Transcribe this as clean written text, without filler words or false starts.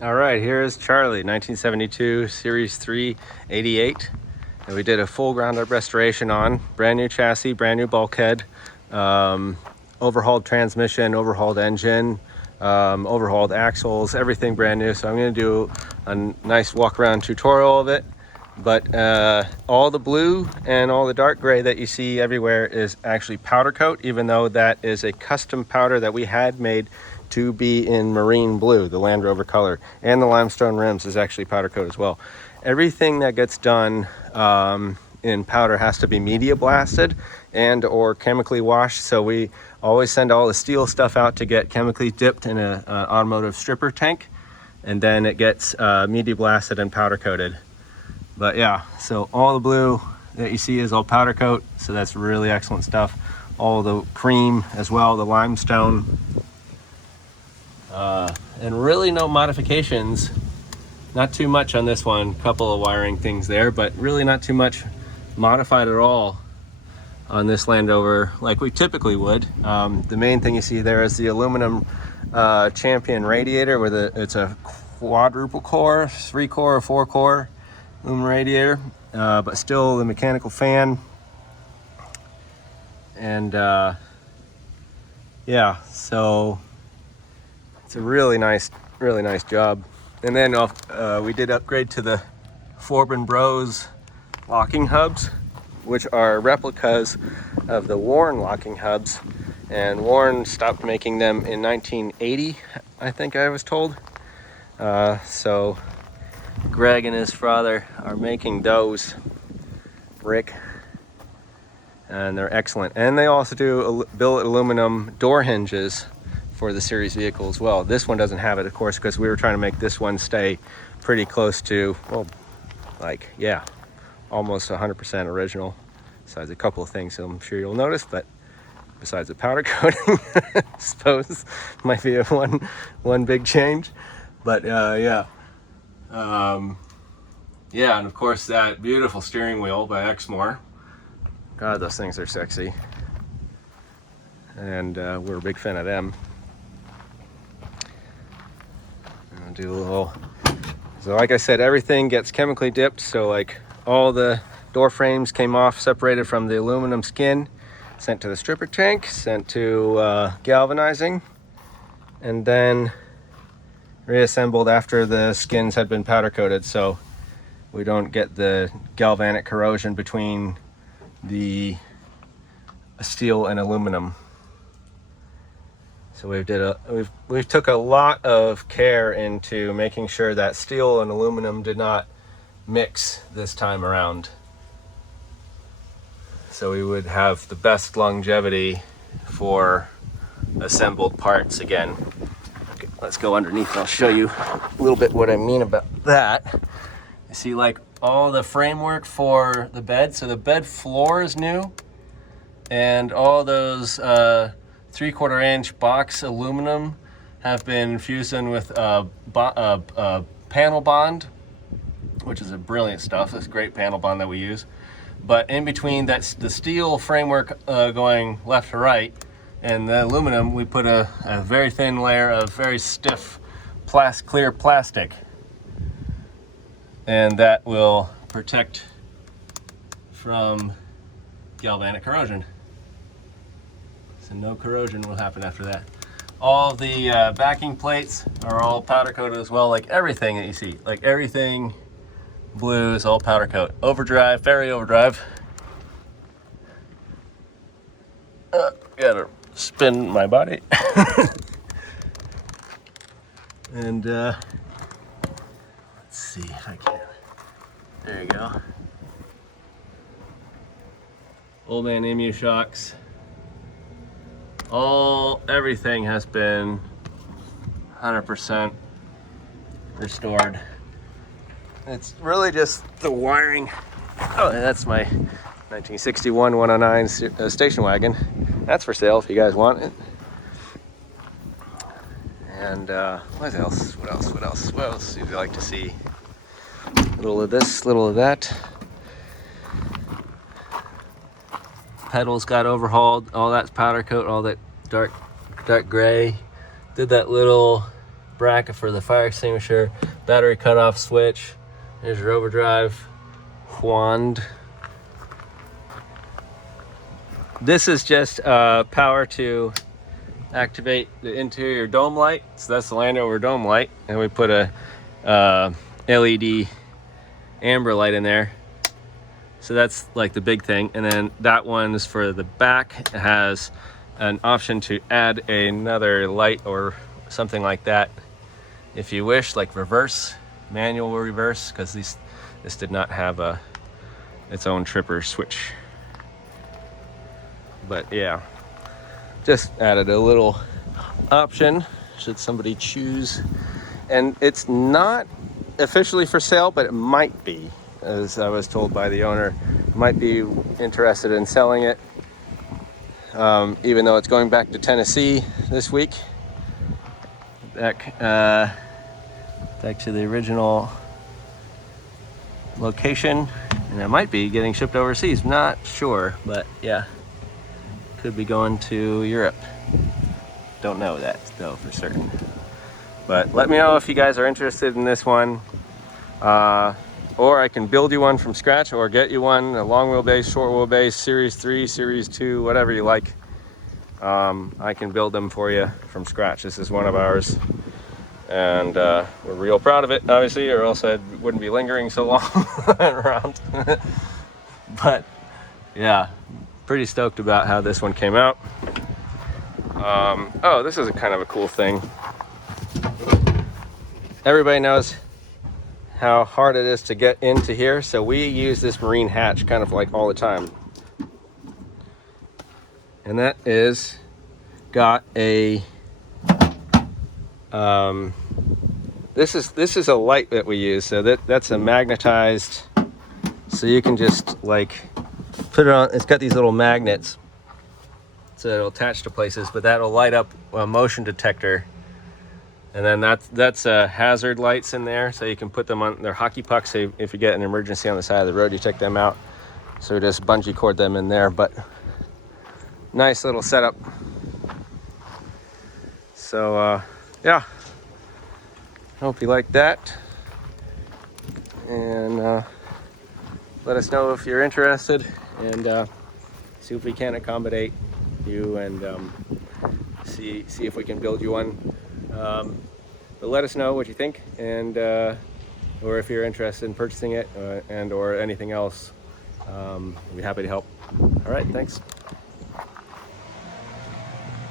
All right, here is Charlie, 1972 Series 388. And we did a full ground up restoration on. Brand new chassis, brand new bulkhead, overhauled transmission, overhauled engine, overhauled axles, everything brand new. So I'm going to do a nice walk around tutorial of it. But all the blue and all the dark gray that you see everywhere is actually powder coat, even though that is a custom powder that we had made to be in marine blue, the Land Rover color, and the limestone rims is actually powder coat as well. Everything that gets done in powder has to be media blasted and or chemically washed. So we always send all the steel stuff out to get chemically dipped in an automotive stripper tank, and then it gets media blasted and powder coated. But yeah, so all the blue that you see is all powder coat, so that's really excellent stuff. All the cream as well, the limestone. And really no modifications, not too much on this one, couple of wiring things there, but really not too much modified at all on this Land Rover like we typically would. The main thing you see there is the aluminum Champion radiator with it's a quadruple core, 3-core or 4-core aluminum radiator, but still the mechanical fan. And yeah, so it's a really nice job. And then we did upgrade to the Forbin Bros locking hubs, which are replicas of the Warren locking hubs. And Warren stopped making them in 1980, I think I was told. So Greg and his father are making those, Rick, and they're excellent. And they also do billet aluminum door hinges for the series vehicle as well. This one doesn't have it, of course, because we were trying to make this one stay pretty close to, well, like, yeah, almost 100% original, besides a couple of things I'm sure you'll notice, but besides the powder coating, I suppose might be one big change. But yeah. Yeah, and of course that beautiful steering wheel by Exmoor. God, those things are sexy. And we're a big fan of them. I'll do a little, so like I said, everything gets chemically dipped. So like all the door frames came off, separated from the aluminum skin, sent to the stripper tank, sent to galvanizing, and then reassembled after the skins had been powder coated, so we don't get the galvanic corrosion between the steel and aluminum. So we've took a lot of care into making sure that steel and aluminum did not mix this time around, so we would have the best longevity for assembled parts again. Okay, let's go underneath and I'll show you a little bit what I mean about that. You see, like, all the framework for the bed, so the bed floor is new, and all those 3/4 inch box aluminum have been fused in with panel bond, which is a brilliant stuff. It's great panel bond that we use. But in between that's the steel framework going left to right and the aluminum, we put a very thin layer of very stiff clear plastic, and that will protect from galvanic corrosion. So no corrosion will happen after that. All the backing plates are all powder coated as well, like everything that you see. Like everything blue is all powder coat. Overdrive, ferry overdrive. Gotta spin my body. And let's see if I can. There you go. Old man emu shocks. Everything has been 100% restored. It's really just the wiring. Oh, that's my 1961 109 station wagon. That's for sale if you guys want it. And what else would you like to see? A little of this, little of that. Pedals got overhauled. All that's powder coat, all that dark gray. Did that little bracket for the fire extinguisher, battery cutoff switch. There's your overdrive wand. This is just power to activate the interior dome light. So that's the Land Rover dome light, and we put a LED amber light in there. So that's like the big thing. And then that one is for the back. It has an option to add another light or something like that if you wish, like reverse, manual reverse, because this did not have its own tripper switch. But yeah, just added a little option should somebody choose. And it's not officially for sale, but it might be, as I was told by the owner, might be interested in selling it, even though it's going back to Tennessee this week, back to the original location, and it might be getting shipped overseas. Not sure, but yeah, could be going to Europe. Don't know that though for certain. But let me know if you guys are interested in this one. Or I can build you one from scratch, or get you one, a long wheelbase, short wheelbase, Series 3, Series 2, whatever you like. I can build them for you from scratch. This is one of ours. And we're real proud of it, obviously, or else I wouldn't be lingering so long around. But yeah, pretty stoked about how this one came out. Oh, this is a kind of a cool thing. Everybody knows how hard it is to get into here, so we use this marine hatch kind of like all the time. And that is got a this is a light that we use, so that's a magnetized, so you can just like put it on. It's got these little magnets, so it'll attach to places, but that'll light up a motion detector. And then that's hazard lights in there, so you can put them on. They're hockey pucks, so if you get an emergency on the side of the road, you take them out. So we just bungee cord them in there, but nice little setup. So yeah, hope you like that. And let us know if you're interested, and see if we can accommodate you, and see if we can build you one. But let us know what you think, and or if you're interested in purchasing it, and or anything else. We'll be happy to help. All right, thanks.